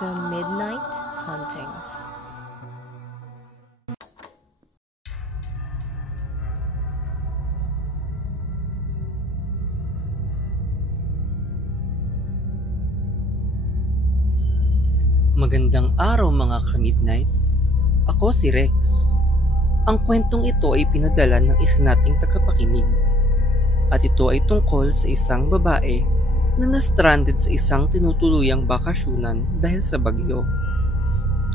The Midnight Hauntings. Magandang araw mga ka-midnight. Ako si Rex. Ang kwentong ito ay pinadala ng isa nating tagapakinig. At ito ay tungkol sa isang babae na na-stranded sa isang tinutuluyang bakasyunan dahil sa bagyo.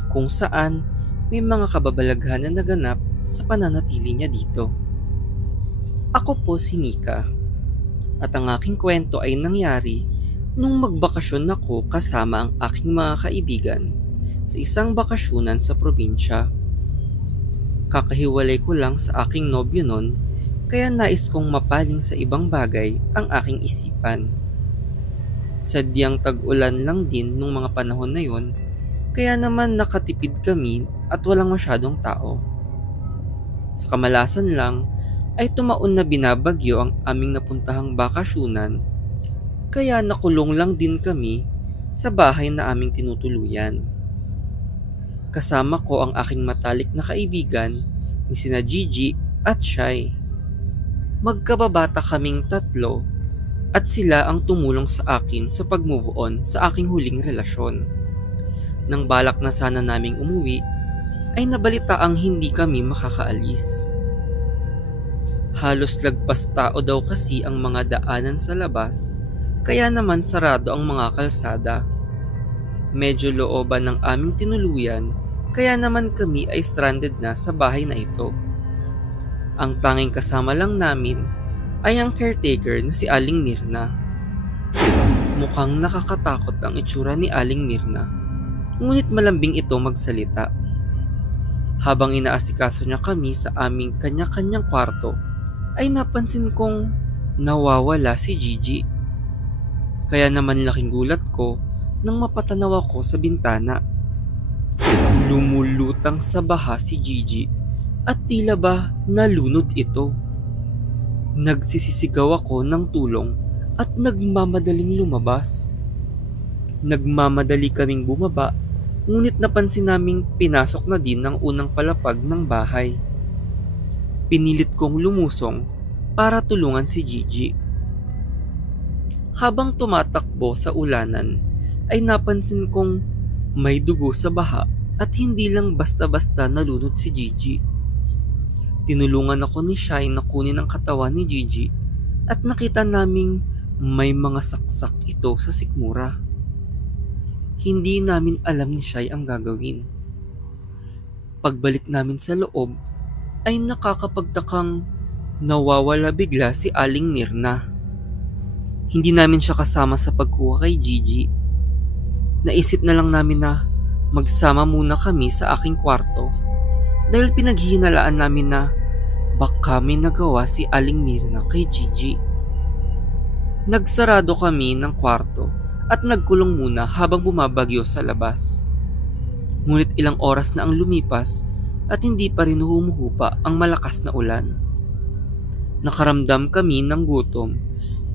Kung saan may mga kababalaghan na naganap sa pananatili niya dito. Ako po si Mika. At ang aking kwento ay nangyari nung magbakasyon ako kasama ang aking mga kaibigan sa isang bakasyunan sa probinsya. Kakahiwalay ko lang sa aking nobyo nun, kaya nais kong mapaling sa ibang bagay ang aking isipan. Sadyang tag-ulan lang din nung mga panahon na yun, kaya naman nakatipid kami at walang masyadong tao. Sa kamalasan lang ay tumaon na binabagyo ang aming napuntahang bakasyunan, kaya nakulong lang din kami sa bahay na aming tinutuluyan. Kasama ko ang aking matalik na kaibigan ni sina Gigi at Shai. Magkababata kaming tatlo at sila ang tumulong sa akin sa pag-move on sa aking huling relasyon. Nang balak na sana naming umuwi, ay nabalita ang hindi kami makakaalis. Halos lagpas tao daw kasi ang mga daanan sa labas, kaya naman sarado ang mga kalsada. Medyo looban ng aming tinuluyan, kaya naman kami ay stranded na sa bahay na ito. Ang tanging kasama lang namin ay ang caretaker na si Aling Mirna. Mukhang nakakatakot ang itsura ni Aling Mirna, ngunit malambing ito magsalita. Habang inaasikaso niya kami sa aming kanya-kanyang kwarto, ay napansin kong nawawala si Gigi. Kaya naman laking gulat ko nang mapatanaw ako sa bintana. Lumulutang sa baha si Gigi at tila ba nalunod ito. Nagsisisigaw ako ng tulong at nagmamadaling lumabas. Nagmamadali kaming bumaba, ngunit napansin naming pinasok na din ang unang palapag ng bahay. Pinilit kong lumusong para tulungan si Gigi. Habang tumatakbo sa ulanan, ay napansin kong may dugo sa baha at hindi lang basta-basta nalunod si Gigi. Tinulungan ako ni Shai na kunin ang katawan ni Gigi at nakita naming may mga saksak ito sa sikmura. Hindi namin alam ni Shai ang gagawin. Pagbalik namin sa loob ay nakakapagtakang nawawala bigla si Aling Mirna. Hindi namin siya kasama sa pagkuha kay Gigi. Naisip na lang namin na magsama muna kami sa aking kwarto dahil pinaghihinalaan namin na baka may nagawa si Aling Mirna kay Gigi. Nagsarado kami ng kwarto at nagkulong muna habang bumabagyo sa labas. Ngunit ilang oras na ang lumipas at hindi pa rin humuhupa ang malakas na ulan. Nakaramdam kami ng gutom,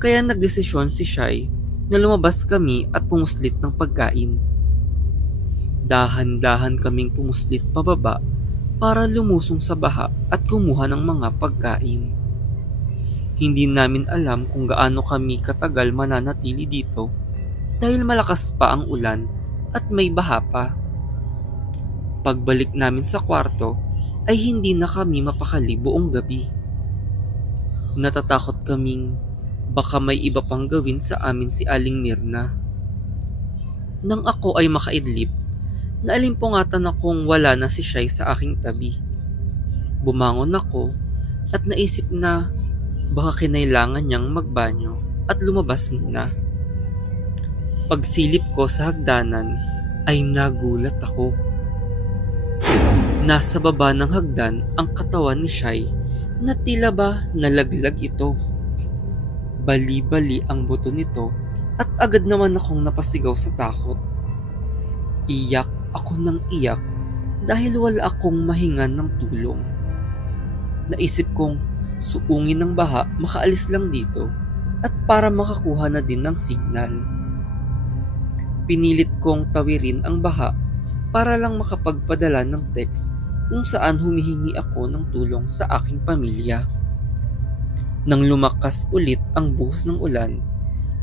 kaya nagdesisyon si Shai na lumabas kami at pumuslit ng pagkain. Dahan-dahan kaming pumuslit pababa para lumusong sa baha at kumuha ng mga pagkain. Hindi namin alam kung gaano kami katagal mananatili dito dahil malakas pa ang ulan at may baha pa. Pagbalik namin sa kwarto ay hindi na kami mapakali buong gabi. Natatakot kaming baka may iba pang gawin sa amin si Aling Mirna. Nang ako ay makaidlip, naalimpungatan akong wala na si Shai sa aking tabi. Bumangon ako at naisip na baka kinailangan niyang magbanyo at lumabas muna. Pagsilip ko sa hagdanan ay nagulat ako. Nasa baba ng hagdan ang katawan ni Shai na tila ba nalaglag ito. Bali-bali ang buto nito at agad naman akong napasigaw sa takot. Iyak ako ng iyak dahil wala akong mahingan ng tulong. Naisip kong suungin ng baha makaalis lang dito at para makakuha na din ng signal. Pinilit kong tawirin ang baha para lang makapagpadala ng text kung saan humihingi ako ng tulong sa aking pamilya. Nang lumakas ulit ang buhos ng ulan,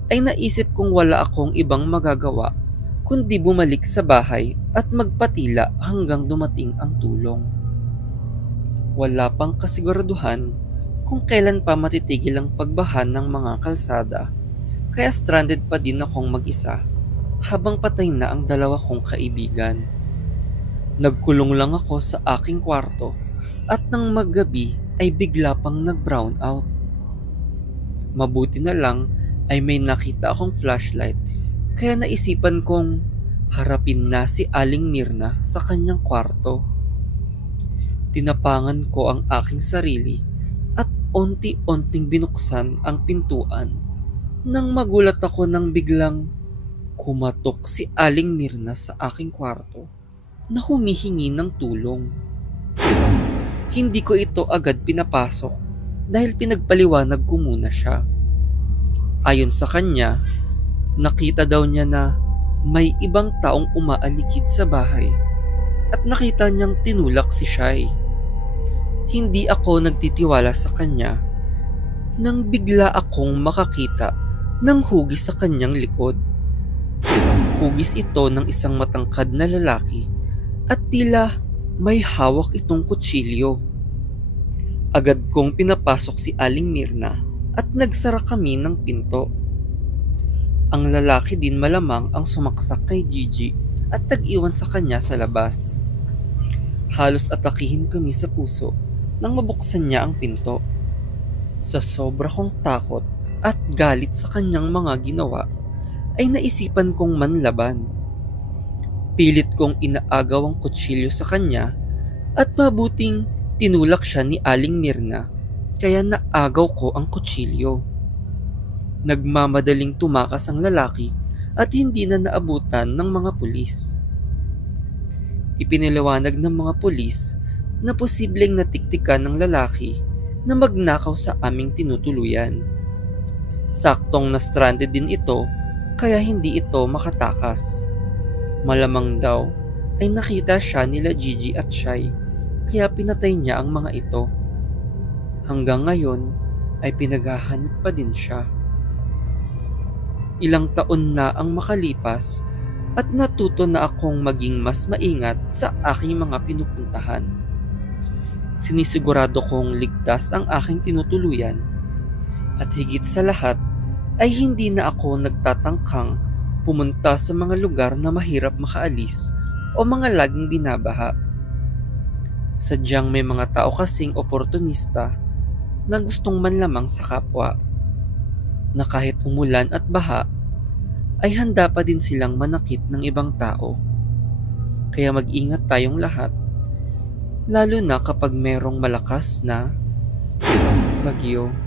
ay naisip kong wala akong ibang magagawa kundi bumalik sa bahay at magpatila hanggang dumating ang tulong. Wala pang kasiguraduhan kung kailan pa matitigil ang pagbaha ng mga kalsada, kaya stranded pa din akong mag-isa habang patay na ang dalawa kong kaibigan. Nagkulong lang ako sa aking kwarto at nang maggabi ay bigla pang nag-brown out. Mabuti na lang ay may nakita akong flashlight kaya naisipan kong harapin na si Aling Mirna sa kanyang kwarto. Tinapangan ko ang aking sarili at unti-unting binuksan ang pintuan nang magulat ako nang biglang kumatok si Aling Mirna sa aking kwarto na humihingi ng tulong. Hindi ko ito agad pinapasok dahil pinagpaliwanag ko muna siya. Ayon sa kanya, nakita daw niya na may ibang taong umaalikid sa bahay at nakita niyang tinulak si Shai. Hindi ako nagtitiwala sa kanya nang bigla akong makakita ng hugis sa kanyang likod. Hugis ito ng isang matangkad na lalaki at tila may hawak itong kutsilyo. Agad kong pinapasok si Aling Mirna at nagsara kami ng pinto. Ang lalaki din malamang ang sumaksak kay Gigi at nag-iwan sa kanya sa labas. Halos atakihin kami sa puso nang mabuksan niya ang pinto. Sa sobra kong takot at galit sa kanyang mga ginawa, ay naisipan kong manlaban. Pilit kong inaagaw ang kutsilyo sa kanya at mabuting tinulak siya ni Aling Mirna kaya naagaw ko ang kutsilyo. Nagmamadaling tumakas ang lalaki at hindi na naabutan ng mga pulis. Ipinaliwanag ng mga pulis na posibleng natiktikan ng lalaki na magnakaw sa aming tinutuluyan. Saktong na stranded din ito kaya hindi ito makatakas. Malamang daw ay nakita siya nila Gigi at Shai kaya pinatay niya ang mga ito. Hanggang ngayon ay pinaghahanap pa din siya. Ilang taon na ang makalipas at natuto na akong maging mas maingat sa aking mga pinupuntahan. Sinisigurado kong ligtas ang aking tinutuluyan at higit sa lahat ay hindi na ako nagtatangkang pumunta sa mga lugar na mahirap makaalis o mga laging binabaha. Sadyang may mga tao kasing oportunista na gustong manlamang sa kapwa, na kahit umulan at baha ay handa pa din silang manakit ng ibang tao. Kaya mag-ingat tayong lahat, lalo na kapag merong malakas na bagyo.